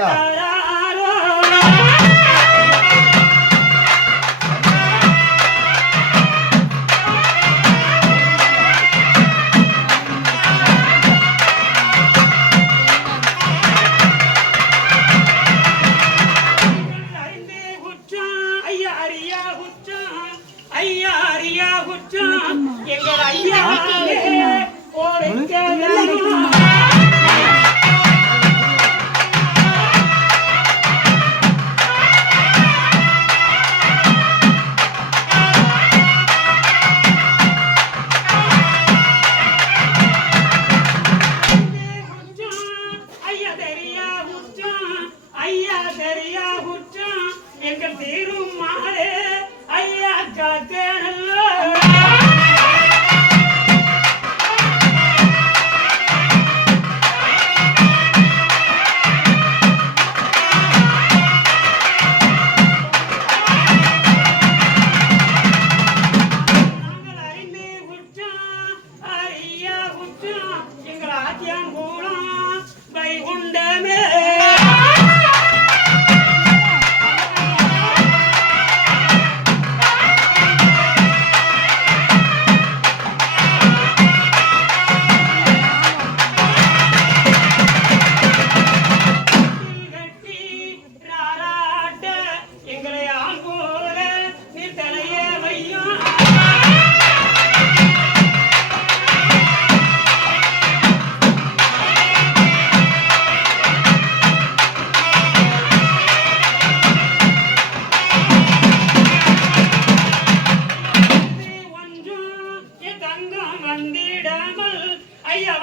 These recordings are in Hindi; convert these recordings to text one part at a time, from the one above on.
गया ये गोरैया के और क्या गाना எங்கள் தீரும் மாடே ஐயா காத்தே நல்லா tiempo.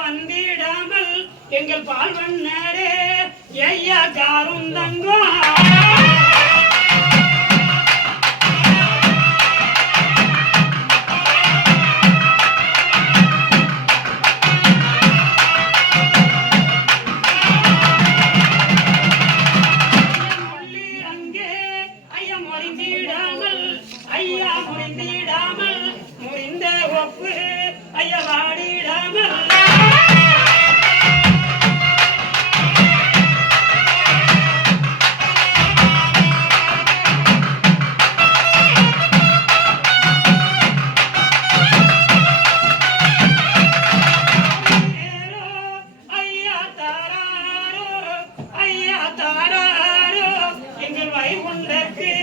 வந்திடாமல் எங்கள் பால் வண்ணரே ஐயா தாரும் தங்கோ ஐயா முறிந்திடாமல் முறிந்த ஒப்பு ஐயா வந்த